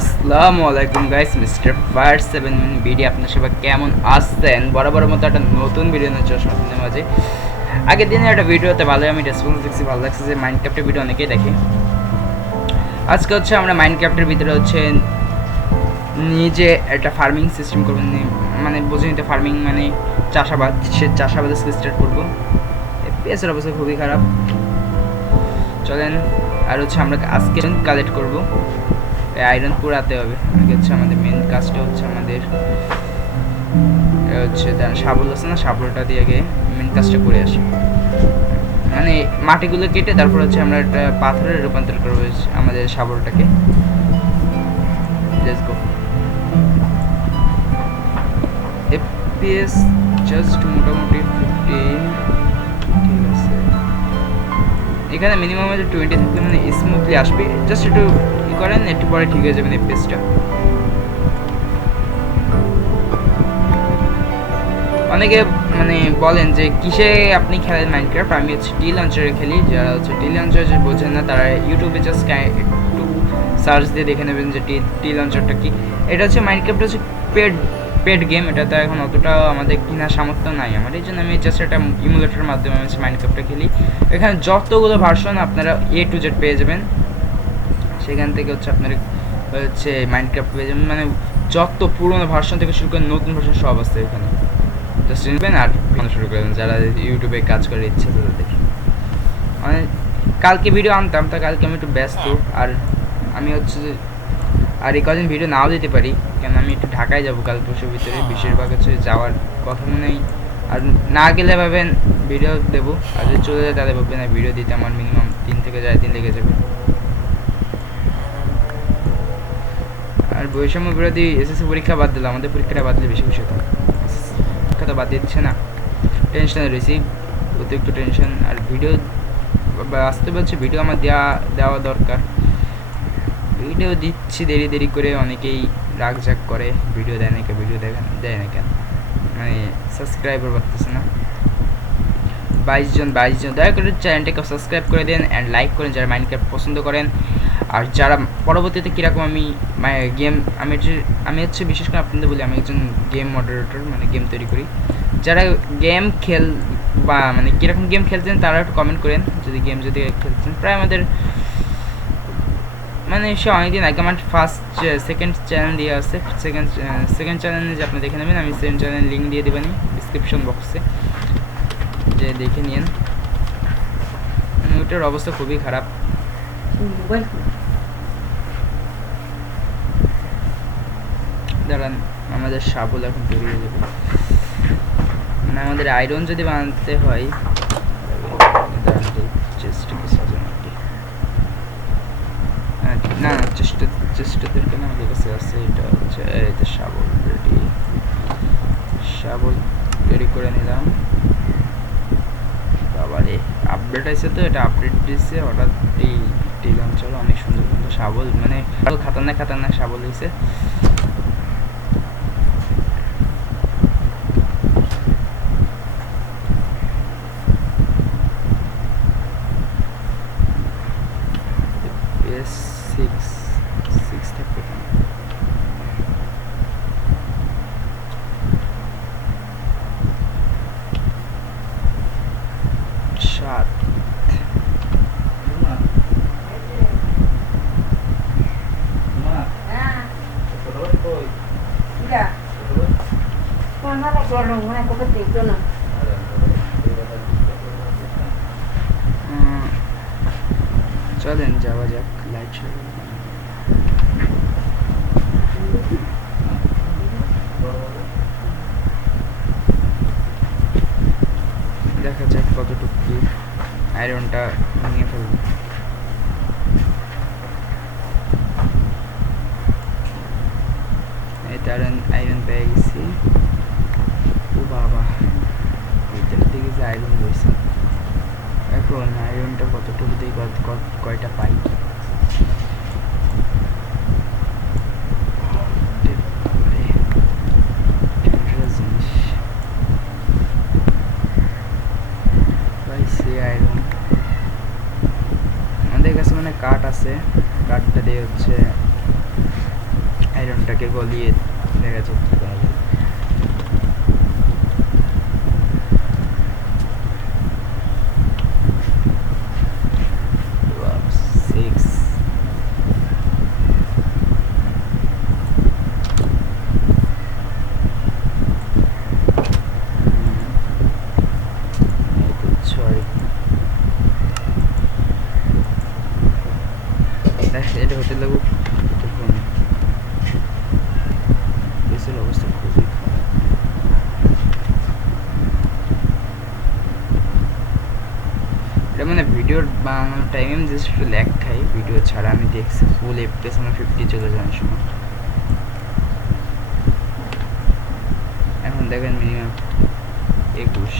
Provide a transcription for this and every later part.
আসসালামু আলাইকুম guys, mister fire 7 video আপনার সবাই কেমন আছেন? বরাবর মতো একটা নতুন ভিডিও নিয়ে চলে আসলাম মাঝে। আগের দিনে একটা ভিডিওতে ভালোই আমি রেসপন্স দেখছি, ভালো লাগছে যে মাইনক্রাফটের ভিডিও অনেকেই দেখে। আজকে হচ্ছে আমরা মাইনক্রাফটের ভিতরে হচ্ছে নিজে একটা ফার্মিং সিস্টেম করবো, মানে বুঝে নিতে ফার্মিং মানে চাষাবাদ, সে চাষাবাদ স্টার্ট করবো। এফপিএসের অবস্থা খুবই খারাপ, চলেন। আর হচ্ছে আমরা আজকে কালেক্ট করবো, আয়রন পুরাতে হবে। আগে হচ্ছে আমাদের মেন কাজটা হচ্ছে আমাদের হচ্ছে শাবল আছে না, শাবলটা দিয়ে আগে মেন কাজটা করে আসি, মানে মাটিগুলো কেটে তারপর হচ্ছে আমরা একটা পাথরে রূপান্তর করবো আমাদের শাবলটাকে। Let's go. এফপিএস জাস্ট মোটামুটি 50, ঠিক আছে। এখানে মিনিমাম 20 থাকলে মানে স্মুথলি আসবে, জাস্ট একটু করেন, একটু পরে ঠিক হয়ে যাবেন এই পেজটা। অনেকে মানে বলেন যে কিসে আপনি খেলেন মাইনক্রাফট, আমি হচ্ছে টি লঞ্চারে খেলি। যারা হচ্ছে টি লঞ্চার বোঝেন না তারা ইউটিউবে জাস্ট একটু সার্চ দিয়ে দেখে নেবেন যে টি লঞ্চারটা কি। এটা হচ্ছে মাইনক্রাফট হচ্ছে পেড গেম, এটাতে এখন অতটা আমাদের কেনার সামর্থ্য নাই আমার, এই জন্য আমি জাস্ট একটা ইমুলেটরের মাধ্যমে হচ্ছে মাইনক্রাফটটা খেলি। এখানে যতগুলো ভার্সন আপনারা A to Z পেয়ে যাবেন, সেখান থেকে হচ্ছে আপনারা হচ্ছে মাইনক্রাফট পেয়ে যাবেন, মানে যত পুরোনো ভার্সন থেকে শুরু করে নতুন ভার্সন সব আছে এখানে। জাস্ট নেবেন আর শুরু করে দেবেন, যারা ইউটিউবে কাজ করার ইচ্ছা তাদের দেখে। মানে কালকে ভিডিও আনতাম, তা কালকে আমি একটু ব্যস্ত, আর আমি হচ্ছে আর এই কদিন ভিডিও নাও দিতে পারি, কেন আমি একটু ঢাকায় যাবো কাল পরশুর ভিতরে, বেশিরভাগ হচ্ছে যাওয়ার কথা মনে নেই। আর না গেলে ভাবেন ভিডিও দেবো, আর যদি চলে যায় তাহলে ভাববেন না ভিডিও দিতে আমার মিনিমাম 3 থেকে 4 দিন লেগে যাবে। আর বৈষম্য বিরোধী এসএসসি পরীক্ষা বাদ দিল, আমাদের পরীক্ষাটা বাদ দিলে বেশি খুশি হতাম। পরীক্ষা তো বাদ দিচ্ছে না, টেনশনে রয়েছি, অতিরিক্ত টেনশন। আর ভিডিও আসতে বলছে, ভিডিও আমার দেওয়া দরকার, ভিডিও দিচ্ছি দেরি করে, অনেকেই রাগ জাগ করে ভিডিও দেয় না কেন, ভিডিও দেয় না কেন, মানে সাবস্ক্রাইবার বাড়তেছে না। 22 জন দয়া করে চ্যানেলটাকে সাবস্ক্রাইব করে দেন অ্যান্ড লাইক করেন যারা মাইনক্রাফট পছন্দ করেন। আর যারা পরবর্তীতে কীরকম গেম আমি হচ্ছে বিশেষ করে আপনাদের বলি, আমি একজন গেম মডারেটর, মানে গেম তৈরি করি। যারা গেম বা মানে কীরকম গেম খেলতেন তারা একটু কমেন্ট করেন, যদি খেলতেন। প্রায় আমাদের মানে সে অনেকদিন আগে আমার সেকেন্ড চ্যানেল দিয়ে আছে, সেকেন্ড চ্যানেলে যে আপনি দেখে নেবেন, আমি সেকেন্ড চ্যানেল লিঙ্ক দিয়ে দেবেনি ডিসক্রিপশন বক্সে, যে দেখে নিন। ওটার অবস্থা খুবই খারাপ। দাঁড়ান, আমাদের শাবল এখন বেরিয়ে যাবে, মানে আমাদের আয়রন যদি বানাতে হয়, না চেষ্টা দরকার না, আমাদের কাছে আছে। এটা হচ্ছে এটা শাবল রেডি করে নিলাম। বাবারে আপডেট আছে, তো এটা আপডেট দিচ্ছে হঠাৎ। এই টি লঞ্চার অনেক সুন্দর সুন্দর শাবল, মানে খাতারনাক শাবল হয়েছে। চলেন যাওয়া যাক। লাইট দেখা যাক কতটুকু কি আয়রনটা নিয়ে ফেলবো। এই আয়রন পেয়ে গেছি। ও বাবা, ভিতরের দিকে যে আয়রন রয়েছে, এখন আয়রনটা কতটুকু দিয়ে কয়টা পাই। জিনিস পাইছি আয়রন। আমাদের কাছে মানে কাঠ আছে, কাঠটা দিয়ে হচ্ছে আয়রনটাকে গলিয়ে দেখা যাচ্ছে তাহলে এটা হতে লাগুক দেশের অবস্থা খুবই খারাপ। এটা মানে ভিডিওর বানানোর টাইমে আমি জাস্ট একটু ল্যাগ খাই, ভিডিও ছাড়া আমি দেখছি ফুল এফপিএস আমার 50 চলে যাওয়ার সময়। এখন দেখেন মিনিমাম 21।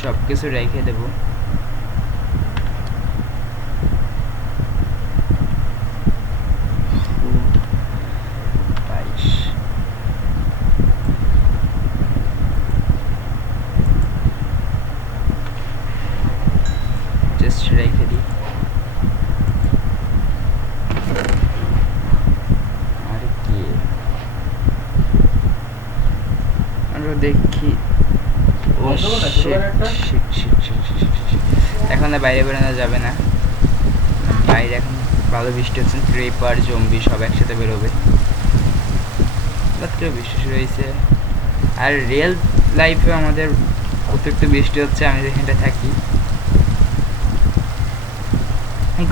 সব কিছু রেখে দেবো। জাস্ট রেখে দিই। আর কি আমরা দেখি এখন বাইরে বেরোনো যাবে না, বাইরে এখন ভালো বৃষ্টি হচ্ছে, ক্রেপার জম্বি সব একসাথে বেরোবে। হঠাৎ করে বৃষ্টি শুরু হয়েছে। আর রিয়েল লাইফে আমাদের অতিরিক্ত বৃষ্টি হচ্ছে, আমি যেখানটা থাকি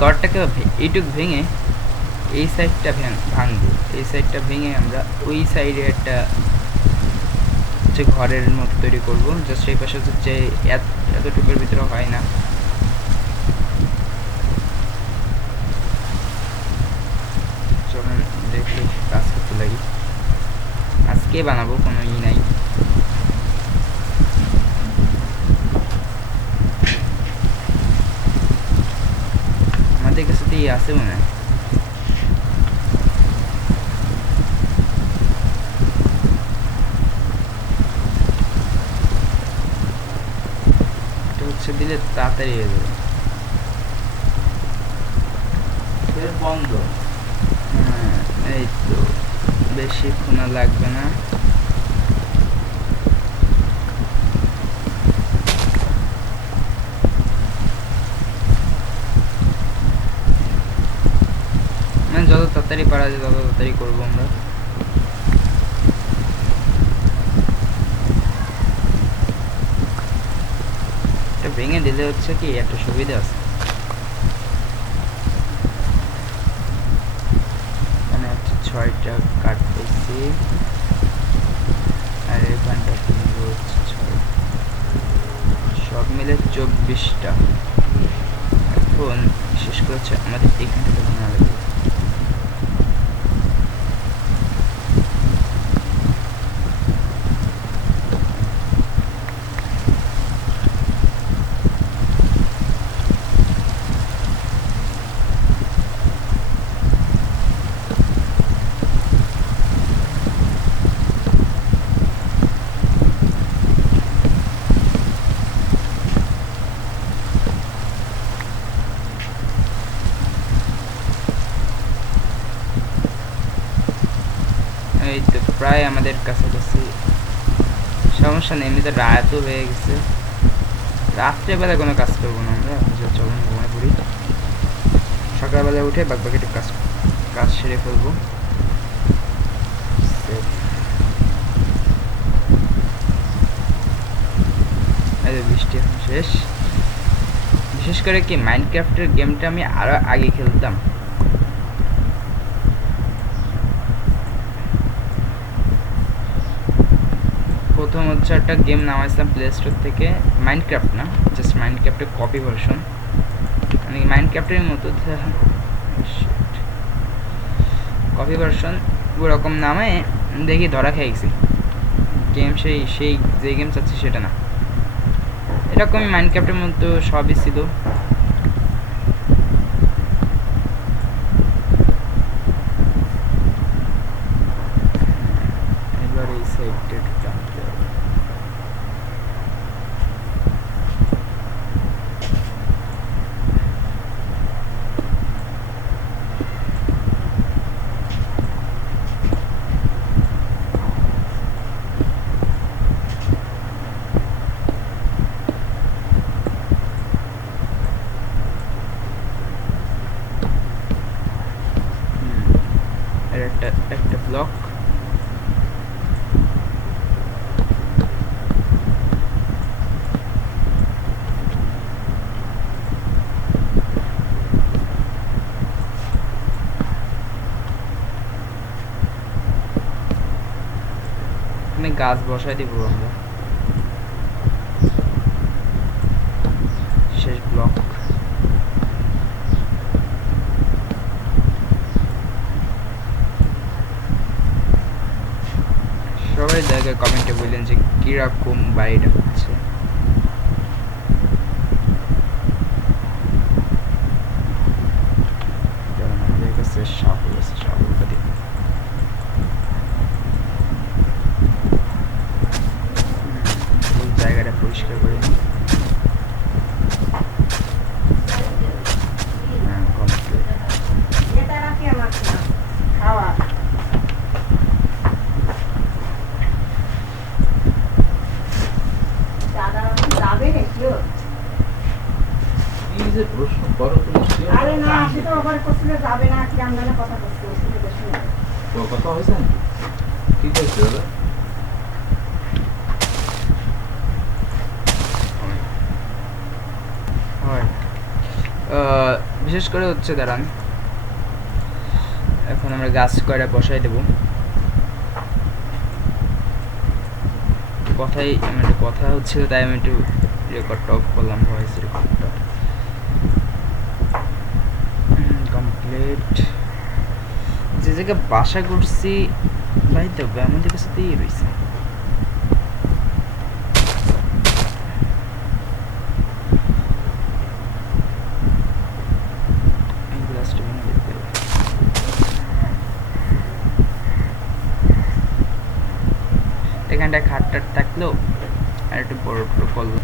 ঘরটাকে এইটুক ভেঙে এই সাইডটা ভাঙবো, এই সাইডটা ভেঙে আমরা ওই সাইডে একটা হচ্ছে ঘরের মতো তৈরি করবো। জাস্ট এই পাশে হচ্ছে এতটুকুর ভিতরে হয় না। চলুন দেখি কাজ করতে লাগি, আজকে বানাবো, কোনো নাই। আমাদের কাছে তো আছে মনে হয়। এটা হচ্ছে দিলে তাড়াতাড়ি হয়ে যাবে। বন্ধ, হ্যাঁ এই তো বেশিক্ষণ লাগবে না। মানে যত তাড়াতাড়ি পারা যায় তত তাড়াতাড়ি করবো আমরা। এটা ভেঙে দিলে হচ্ছে কি একটা সুবিধা আছে, মানে হচ্ছে 6টা কাঠ পেয়েছি আর এখানটা কিনবো হচ্ছে 6, সব মিলে 24টা। এখন বিশেষ করে হচ্ছে আমাদের এখানটাতে ভাঙা লাগবে। এই তো প্রায় আমাদের কাছাকাছি, সমস্যা নেই। এমনিতে রাতও হয়ে গেছে, রাত্রেবেলা কোনো কাজ করবো না আমরা। চলুন ঘুমাই পড়ি, সকালবেলা উঠে বাকি কাজ সেরে ফেলবো। বৃষ্টি এখন শেষ। বিশেষ করে কি মাইনক্রাফটের গেমটা আমি আরো আগে খেলতাম, প্রথম হচ্ছে একটা গেম নামাইছিলাম প্লে স্টোর থেকে, মাইনক্রাফট না, জাস্ট মাইনক্রাফটের কপি ভার্সন, মানে মাইনক্রাফটের মতো কপি ভার্সন ওরকম নামে দেখি ধরা খেয়ে গেছি। গেম সেই যে গেম চাচ্ছি সেটা না, এরকমই মাইনক্রাফটের মতো সবই ছিল। এবার এই সাইডটা টানতে হবে। গাছ বসাই দিব আমরা। শেষ ব্লক। সবাই জায়গায় কমেন্টে বললেন যে কিরকম বাড়িটা হচ্ছে। আমাদের কাছে শাবল আছে, শাবলটা দিই। জায়গাটা পরিষ্কার করে নিই। বিশেষ করে হচ্ছে দাঁড়ান, এখন আমরা গাছ কয়টা বসাই দেব। কথা হচ্ছিল তাই আমি একটু রেকর্ডটা অফ করলাম, ভয়েস রেকর্ডটা। কমপ্লিট। যে জায়গায় বাসা করছি ভাই তো আমাদের কাছে তো রয়েছে। এখানটা খাটটার থাকলেও আর একটু বড় করলো।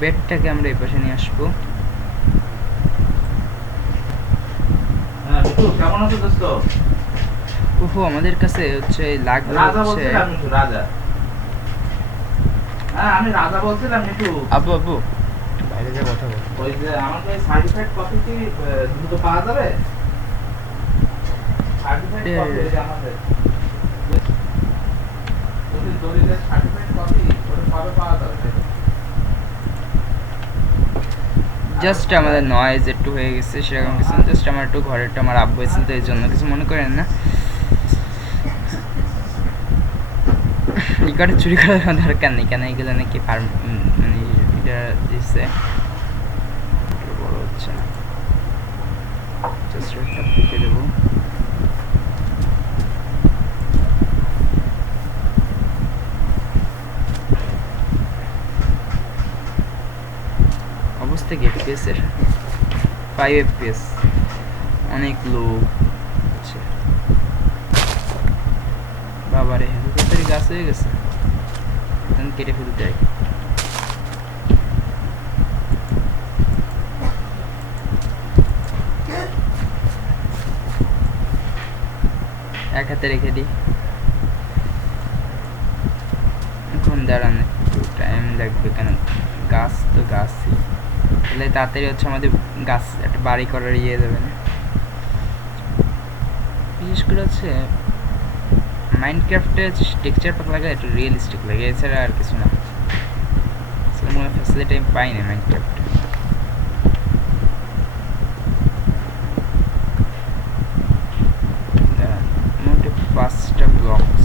বেডটাকে আমরা এই পাশে নিয়ে আসবো। কেমন আছো দোস্ত? ওহো, আমাদের কাছে হচ্ছে লাগবে হচ্ছে রাজা। হ্যাঁ আমি রাজা বলছিলাম। একটু আব্বু আব্বু বাইরে যা কথা বল। ওই যে আমাকে সার্টিফাইড কপি কি দ্রুত পাওয়া যাবে? সার্টিফাইড কপি আমাদের যদি দলিলের সার্টিফাইড কপি ওটা কবে পাওয়া যাবে? জাস্ট আমাদের নয়েজ একটু হয়ে গেছে সেরকম কিছু। জাস্ট আমার একটু ঘরেরটা আমার আব্বু এসেছিল তো এই জন্য কিছু মনে করেন না। রেকর্ডে চুরি করার দরকার নেই, কেন এগুলো নাকি মানে এটা দিচ্ছে বড় হচ্ছে না। জাস্ট একটা পিকে দেবো। অবস্থা কি FPS এর 5 FPS অনেক লো হচ্ছে। বাবারে হেলিকপ্টারে গাছ হয়ে গেছে, কেটে ফেলতে হয়। এক হাতে রেখে দিই। এখন দাঁড়ান একটু টাইম লাগবে, কেন গাছ তো গাছই, তাহলে তাড়াতাড়ি হচ্ছে আমাদের গাছ একটা বাড়ি করার ইয়ে দেবে না। বিশেষ করে হচ্ছে মাইনক্রাফটে টেক্সচার প্যাক লাগে একটু রিয়েলিস্টিক লাগে, এছাড়া আর কিছু না। কোনো ফ্যাসিলিটি আমি পাই না মাইনক্রাফটে। মোটে 5টা ব্লকস,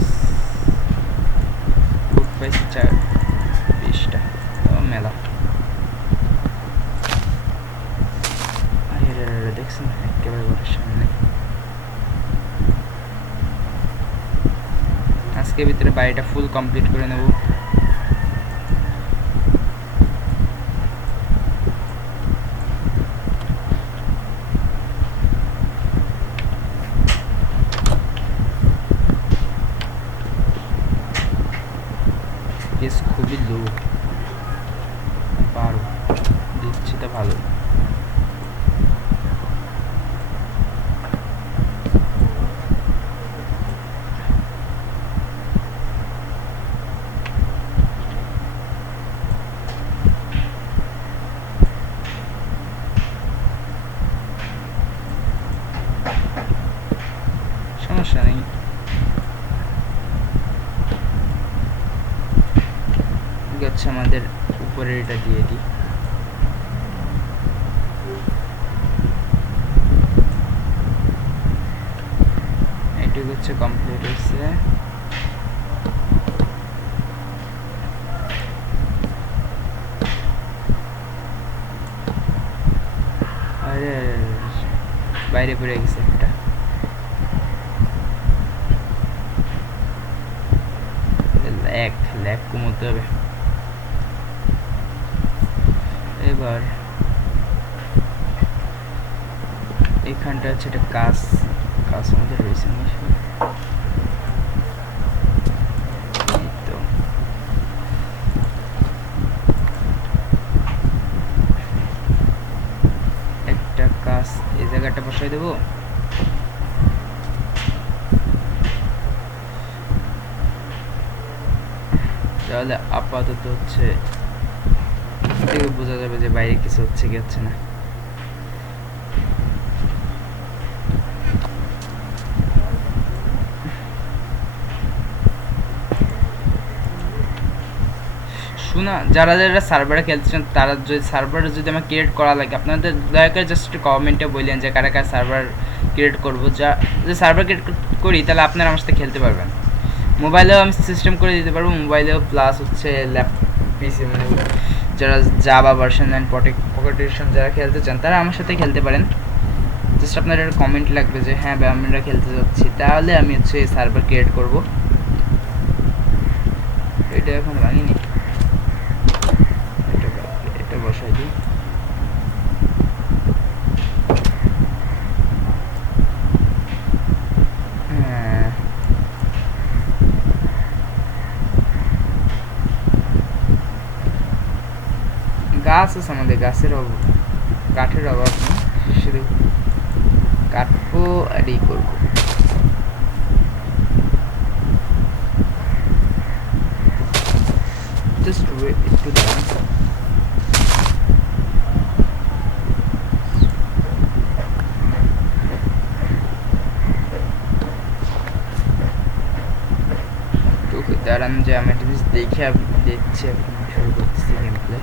ফুট পাইছি 20টা, মেলা। আরে দেখছেন একেবারে ঘরের সামনে। আজকের ভিতরে বাড়িটা ফুল কমপ্লিট করে নেব। খুবই লো, 12 দিচ্ছি তো ভালো। সমস্যা নেই। হচ্ছে আমাদের উপরের এটা দিয়ে দিই। এটুকু হচ্ছে কমপ্লিট হয়েছে। আরে বাইরে পড়ে গেছে একটা। ল্যাগ কমাতে হবে। এবার এখানটা হচ্ছে একটা কাজ আমাদের রয়েছে। তো একটা কাজ এই জায়গাটা বসাই দেবো। তাহলে আপাতত হচ্ছে বোঝা যাবে যে বাইরে কিছু হচ্ছে কি হচ্ছে না। শোনা, যারা সার্ভারে খেলছেন তারা যদি সার্ভার যদি আমার ক্রিয়েট করা লাগে, আপনাদের দয়া করে জাস্ট কমেন্টে বললেন যে কারা কারা সার্ভার ক্রিয়েট করবো। যদি সার্ভার ক্রিয়েট করি তাহলে আপনারা আমার সাথে খেলতে পারবেন। মোবাইলেও আমি সিস্টেম করে দিতে পারবো, মোবাইলেও প্লাস হচ্ছে পিসি, মানে যারা জাভা ভার্সন 9 পকেট এডিশন যারা খেলতে চান তারা আমার সাথে খেলতে পারেন। জাস্ট আপনার একটা কমেন্ট লাগবে যে হ্যাঁ ভাই আমরা খেলতে যাচ্ছি, তাহলে আমি হচ্ছে সার্ভার ক্রিয়েট করব। এটা এখন ভাঙিনি, এটা বসাই দিই। হ্যাঁ, গাছ আছে আমাদের, গাছের কাঠের অভাব নেই, শুধু কাটবো আর ই করবো। জাস্ট একটু দাঁড়ান। দাঁড়ান যে আমি একটা জিনিস দেখে দেখছি, এখন শুরু করতেছি গেম প্লে।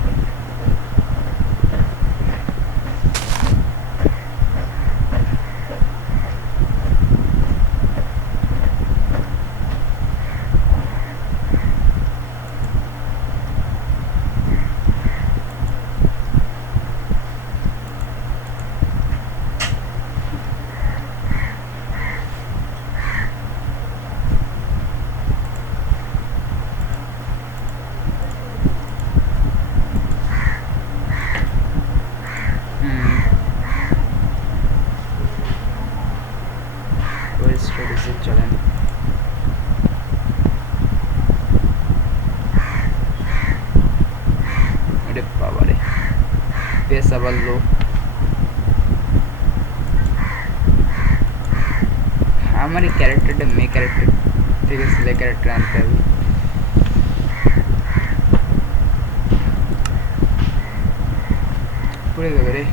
চলেন, বাবারে পেস আবার লো। আমার এই ক্যারেক্টারটা মেয়ে ক্যারেক্টার থেকে ছেলে ক্যারেক্টার আনতে হবে। পড়ে গেল রে।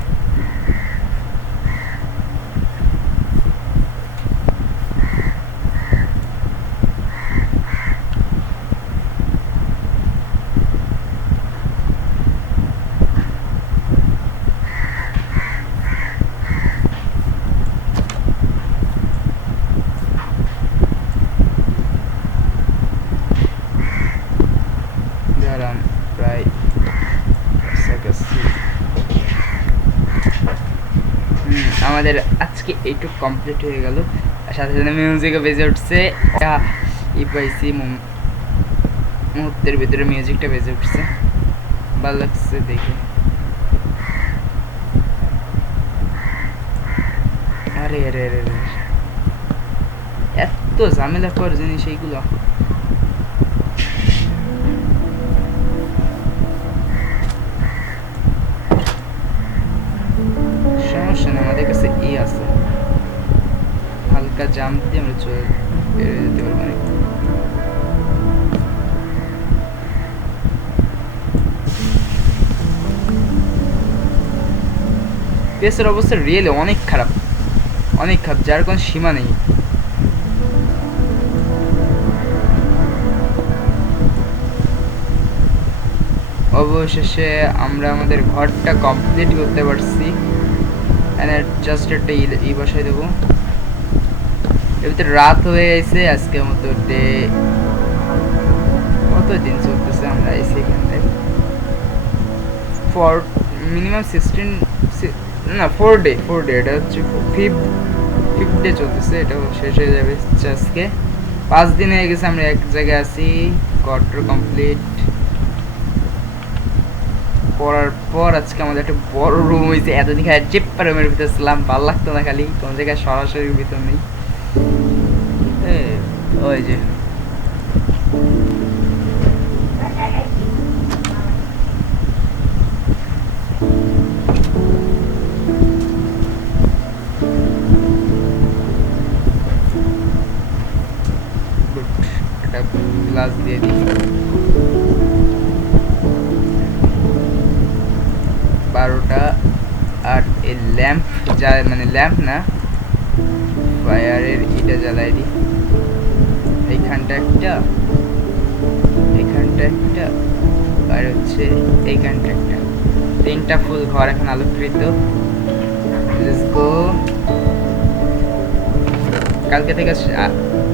প্রায় কাছাকাছি। আমাদের আজকে এইটুকু কমপ্লিট হয়ে গেল। সাথে সাথে মিউজিকও বেজে উঠছে। ই পাইছি মুহূর্তের ভিতরে মিউজিকটা বেজে উঠছে, ভালো লাগছে দেখে। আরে আরে আরে এত ঝামেলা কর জিনিস এইগুলো। সমস্যা না, আমাদের কাছে ই আছে, হালকা জাম্প দিয়ে আমরা চলে বেরিয়ে যেতে পারবো। পেসের অবস্থা রিয়েলি অনেক খারাপ, যার কোনো সীমা নেই। অবশেষে আমরা আমাদের ঘরটা কমপ্লিট করতে পারছি। জাস্ট একটা ই বসাই দেবো। এমনিতে রাত হয়ে গেছে। আজকের মতো ডে কত দিন চলতেছে আমরা এসে এখানটায়, ফর মিনিমাম 16 না 4 ডে, এটা হচ্ছে ফিফথ ডে চলতেছে। এটা শেষ হয়ে যাবে আজকে। 5 দিন হয়ে গেছে আমরা এক জায়গায় আছি। কোয়ার্টার কমপ্লিট করার পর আজকে আমাদের একটা বড় রুম হয়েছে। এতদিন খালি চেপ্পা রুমের ভিতর ছিলাম, ভালো লাগতো না, খালি কোন জায়গায় সরাসরি ভিতর নেই। ওই যে একটা গ্লাস দিয়ে দিই। 12টা। আর এই ল্যাম্প মানে ল্যাম্প না, ফায়ারের ইটা জ্বালাই দিই। এইখানটা একটা, এইখানটা একটা, আর হচ্ছে এইখানটা একটা। 3টা ফুল ঘর এখন আলোকৃত। Let's go. কালকে থেকে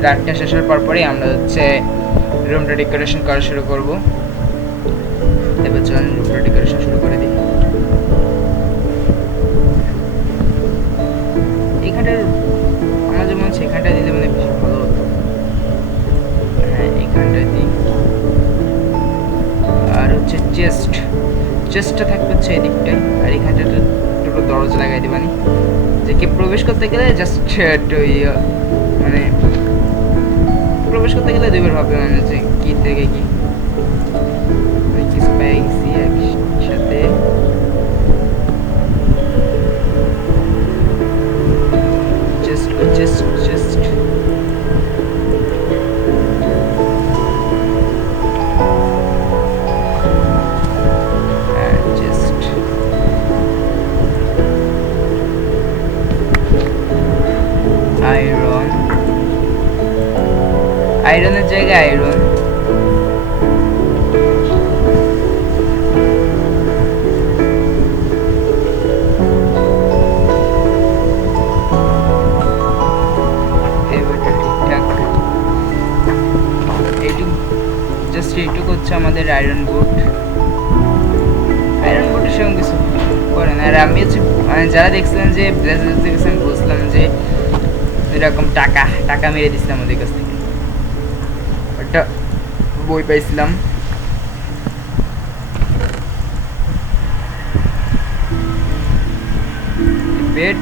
রাতটা শেষ হওয়ার পরপরই আমরা হচ্ছে রুমটা ডেকোরেশন করা শুরু করব। এবার চলুন রুমটা ডেকোরেশন শুরু করে দিই। এইখানটার আমার যেমন সেখানটা দিলে মানে বেশি ভালো হতো। হ্যাঁ এইখানটায় দিই। আর হচ্ছে চেস্টটা থাকবে হচ্ছে এই দিকটায়। আর এখানটাতে দুটো দরজা লাগাই দিবানি, যে কি প্রবেশ করতে গেলে জাস্ট মানে প্রবেশ করতে গেলে দুইবার ভাববে মানে যে কি থেকে কি কিছু পেয়ে গেছি একসাথে। চেস্ট আয়রনের জায়গায় আয়রন। এইটুকু হচ্ছে আমাদের আয়রন বুট। আয়রন বুটের সঙ্গে কিছু করে না। আর আমি হচ্ছে মানে যারা দেখছিলেন যে ব্লেজার দেখেছেন, বুঝলাম যে এরকম টাকা মেরে দিছিলাম ওদের কাছ থেকে। একটা বই পাইছিলাম। বেড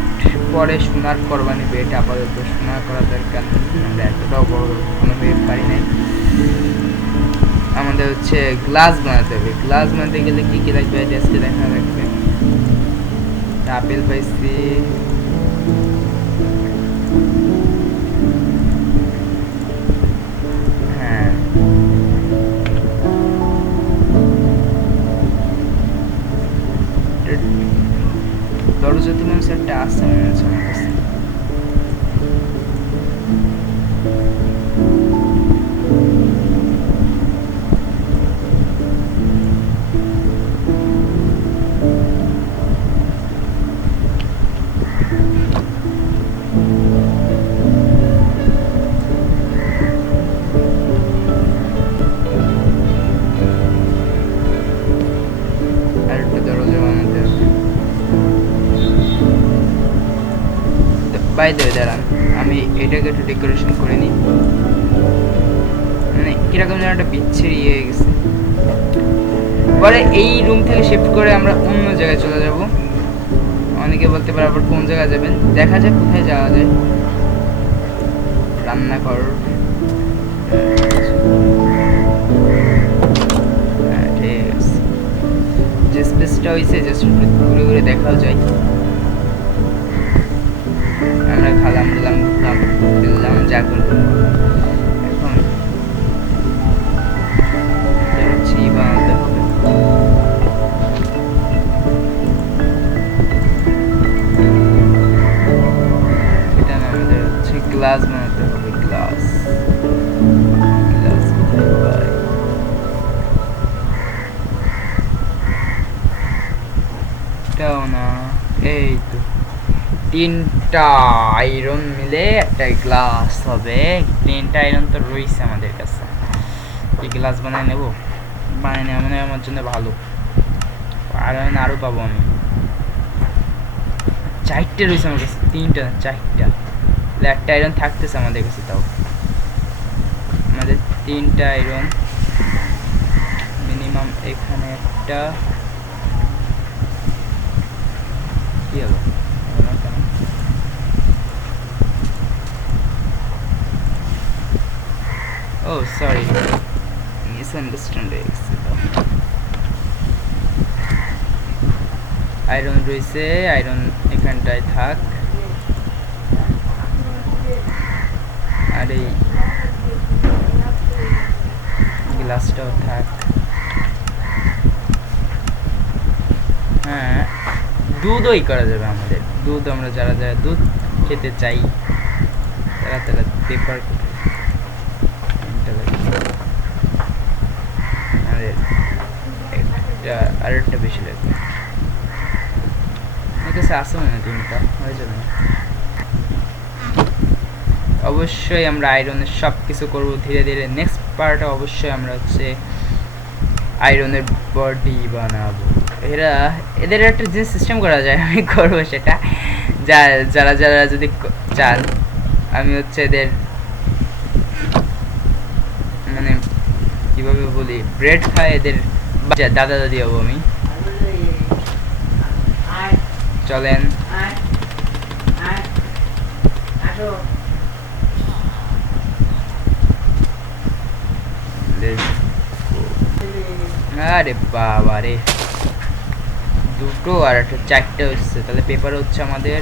পরে সোনার করবানি, বেড আপাতত সোনার করা দরকার নেই। আমরা এতটাও বড় কোনো বেড পারি নাই। আমাদের হচ্ছে গ্লাস বানাতে হবে। গ্লাস বানাতে গেলে কি কি লাগবে আজকে দেখা লাগবে। আপেল পাইছি, হ্যাঁ দরজা তো মানুষ একটা আসছে মনে হচ্ছে আমার কাছে। বাই দ্য ওয়ে দাঁড়ান, আমি এটাকে একটু ডেকোরেশন করে নিই। মানে কিরকম যেন একটা বিচ্ছিরি হয়ে গেছে। পরে এই রুম থেকে শিফট করে আমরা অন্য জায়গায় চলে যাব। অনেকে বলতে পারে আবার কোন জায়গায় যাবেন, দেখা যাক কোথায় যাওয়া যায়। রান্নাঘর, হ্যাঁ ঠিক আছে। যে স্পেসটা হয়েছে জাস্ট ঘুরে ঘুরে দেখাও যায়। আমরা খালাম ফেললাম যা করলাম। এখন বানাতে হবে। এটা না, আমাদের হচ্ছে গ্লাস বানাতে হবে। গ্লাস কোথায় পাই? 3টা আয়রন মিলে একটা গ্লাস হবে। 3টা আয়রন তো রয়েছে আমাদের কাছে, এই গ্লাস বানায় নেব। বানায় নেওয়া মানে আমার জন্য ভালো, আয়রন আরও পাবো আমি। 4টে রয়েছে আমার কাছে, 3টা না 4টা, একটা আয়রন থাকতেছে আমাদের কাছে। তাও আমাদের 3টা আয়রন মিনিমাম। এখানে একটা কি হলো কেন? ও সরি, মিসআন্ডারস্ট্যান্ড হয়ে গেছে। আয়রন রয়েছে, আয়রন এখানটায় থাক। আর এই গ্লাসটাও থাক। হ্যাঁ, দুধই করা যাবে আমাদের। দুধ আমরা যারা যারা দুধ খেতে চাই তারা তারা পেপার আমাদের একটা আর একটা বেশি লাগবে। আমার কাছে আসে না 3টা, হয়ে যাবে না। অবশ্যই আমরা আয়রনের সব কিছু করবো ধীরে ধীরে। নেক্সট পার্টে অবশ্যই আমরা হচ্ছে আয়রনের বডি বানাবো। এদের একটা যে সিস্টেম করা যায় আমি করবো সেটা। যারা যারা যদি চান, আমি হচ্ছে এদের মানে কিভাবে বলি, ব্রেড খায় এদের দাদা দাদি হবো আমি। চলেন আরে বাবা রে, 2টো আর একটা 4টে হচ্ছে। তাহলে পেপার হচ্ছে আমাদের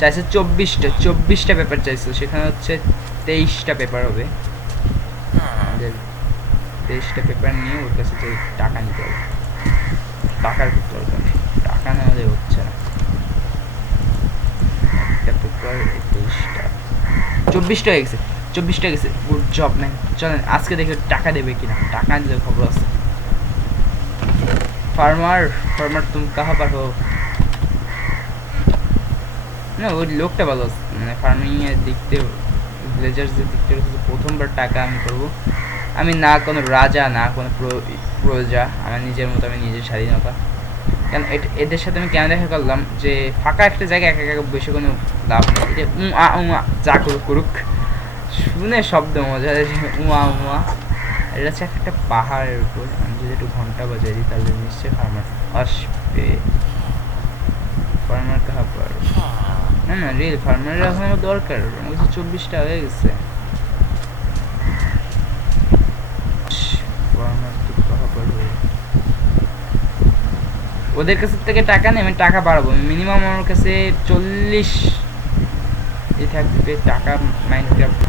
চাইছে 24টা পেপার চাইছে, সেখানে হচ্ছে 23টা পেপার হবে আমাদের। 23টা পেপার নিয়ে ওর কাছে যে টাকা নিতে হবে। টাকার দরকার, টাকা না হলে হচ্ছে না। একটা পেপার 23টা, 24টা হয়ে গেছে। 24টা গেছে, গুড জব ম্যান। চলেন আজকে দেখে টাকা দেবে কিনা। টাকা দিলে খবর আছে। ফার্মার তুমি কাহা পার হো? না ওই লোকটা ভালো, মানে ফার্মিং এর দিক থেকে, ভিলেজার্সদের দিক থেকে প্রথমবার টাকা আমি করবো। আমি না কোনো রাজা না কোনো প্রজা, আমার নিজের মতো, আমি নিজের স্বাধীনতা। কারণ এদের সাথে আমি কেন দেখা করলাম যে ফাঁকা একটা জায়গায় একা একা বসে কোনো লাভ নেই। এটা যা করুক করুক, শুনে শব্দ মজা, উয়া উয়া। এটা হচ্ছে একটা পাহাড়ের উপর। আমি যদি একটু ঘন্টা বাজাই দিই তাহলে নিশ্চয়ই ফার্মার আসবে। ফার্মার কাহা পার? না না, রিয়েল ফার্মারের এখন আমার দরকার। আমার কাছে 24টা হয়ে গেছে। ওদের কাছে থেকে টাকা নেই, আমি টাকা বাড়াবো। মিনিমাম আমার কাছে 40 থাকবে টাকা। মাইনক্রাফট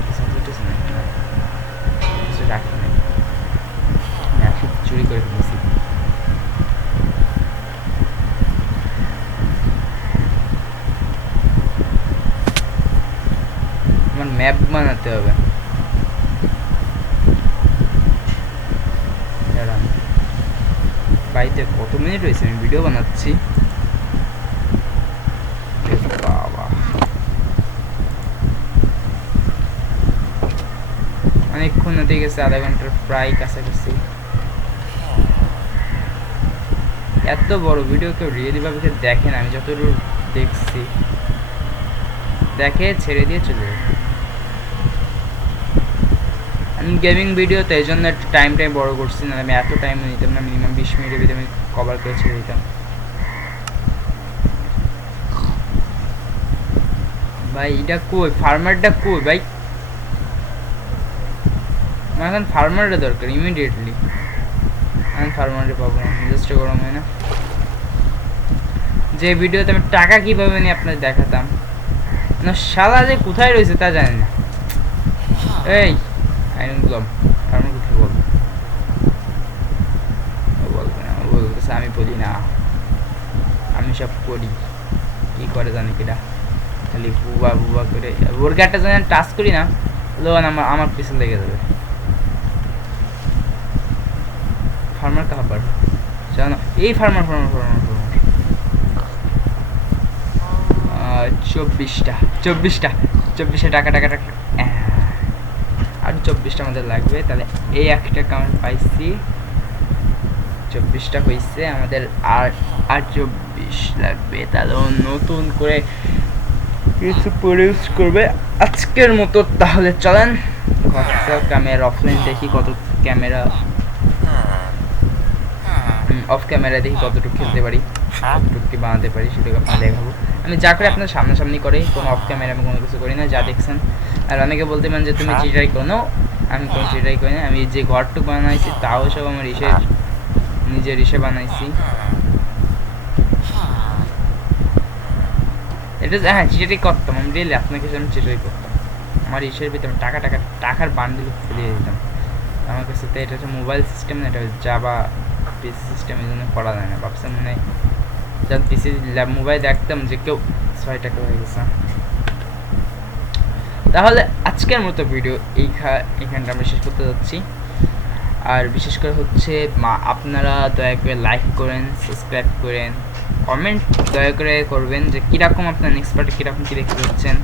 রাখি নাই, চুরি করে ফেলেছি। আমার ম্যাপ বানাতে হবে। বাড়িতে কত মিনিট হয়েছে, আমি ভিডিও বানাচ্ছি। বাবা, অনেকক্ষণ হতে গেছে, আধা ঘন্টার প্রায় কাছাকাছি। এত বড় ভিডিও কেউ রিয়েলি ভাবে দেখে না। আমি যতদূর দেখছি, দেখে ছেড়ে দিয়ে চলে যায়। আমি গেমিং ভিডিও তো এই জন্য একটু টাইম বড় করছি, না আমি এত টাইম নিতাম না। মিনিমাম 20 মিনিটের ভিতরে আমি কভার করে ছেড়ে দিতাম। ভাই এটা কই, ফার্মারটা কই ভাই? আমার এখন ফার্মারটা দরকার ইমিডিয়েটলি। আমি ফার্মারে পাবো না, মেজাজটা গরম হয় না। যে ভিডিওতে আমি টাকা কীভাবে নিয়ে আপনাদের দেখাতাম না, শালা যে কোথায় রয়েছে তা জানি না। এই আইন বললাম, ফার্মার কোথায় বলবো? বলবে না, বলতেছে আমি বলি না, আমি সব করি। কি করে জানি কিনা, খালি বুবা বুবা করে। ওর গাড়িটা যেন টাচ করি না, লোন আমার পিছনে লেগে যাবে। ফার্মার কাহাবার জানো? এই ফার্মার ফার্মার ফার্মার ফার্মার 24টা টাকা আর 24টা আমাদের লাগবে। তাহলে এই একটা কাউন্ট পাইছি, 24টা হয়েছে আমাদের, আর 24 লাগবে। তাহলে নতুন করে কিছু প্রডিউস করবে আজকের মতো। তাহলে চলেন ক্যামেরা অফলাইন দেখি কত ক্যামেরা অফ ক্যামেরা দেখি কতটুকু খেলতে পারি, কতটুকু কি বানাতে পারি সেটাকে আপনার দেখাবো। আমি যা করে আপনার সামনাসামনি করে, কোনো অফ ক্যামেরা আমি কোনো কিছু করি না, যা দেখছেন। আর অনেকে বলতে পারেন যে তুমি চিটাই করো, আমি কোনো চিটাই করি না। আমি যে ঘরটুকু বানাইছি তাও সব আমার নিজের ইসে বানাইছি। এটা হ্যাঁ চিটাই করতাম আমি, রিয়েলি আপনাকে আমি চিটাই করতাম। আমার ইসের ভিতরে টাকার বান্ডিল ফেলিয়ে দিতাম আমার কাছে। তো এটা হচ্ছে মোবাইল সিস্টেম না, এটা জাভা পিসি সিস্টেম, এই জন্য করা যায় না। ভাবছিলাম মানে যখন পিসি মোবাইল দেখতাম যে কেউ 6 টাকা হয়ে গেছে। তাহলে আজকের মতো ভিডিও এইখানটা আমরা শেষ করতে যাচ্ছি। আর বিশেষ করে হচ্ছে আপনারা দয়া করে লাইক করেন, সাবস্ক্রাইব করেন, কমেন্ট দয়া করে করবেন যে কীরকম আপনার নেক্সট পার্টে কীরকম কী দেখতে পাচ্ছেন।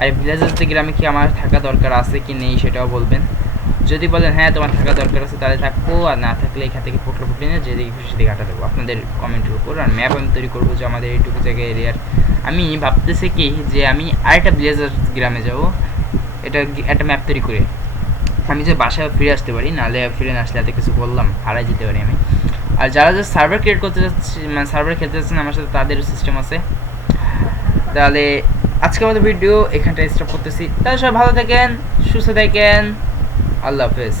আর ভিলেজের গ্রামে কি আমার থাকা দরকার আছে কি নেই সেটাও বলবেন। যদি বলেন হ্যাঁ তোমার থাকা দরকার আছে তাহলে থাকবো, আর না থাকলে এখান থেকে পোটলো ফুটে নিয়ে যেদিকে খুশি সেদিকে হাঁটা দেবো আপনাদের কমেন্টের উপর। আর ম্যাপ আমি তৈরি করবো যে আমাদের এইটুকু জায়গায় এরিয়ার। আমি ভাবতেছি কি যে আমি আরেকটা ভিলেজার গ্রামে যাবো, এটা একটা ম্যাপ তৈরি করে আমি যে বাসায় ফিরে আসতে পারি, নাহলে ফিরে না আসলে এত কিছু বললাম হারাই যেতে পারি আমি। আর যারা যে সার্ভার ক্রিয়েট করতে যাচ্ছে, মানে সার্ভার খেলতে যাচ্ছেন আমার সাথে, তাদেরও সিস্টেম আছে। তাহলে আজকে আমাদের ভিডিও এখানটায় স্টপ করতেছি। তাহলে সবাই ভালো থাকেন, সুস্থ থাকেন, আল্লাহ হাফেজ।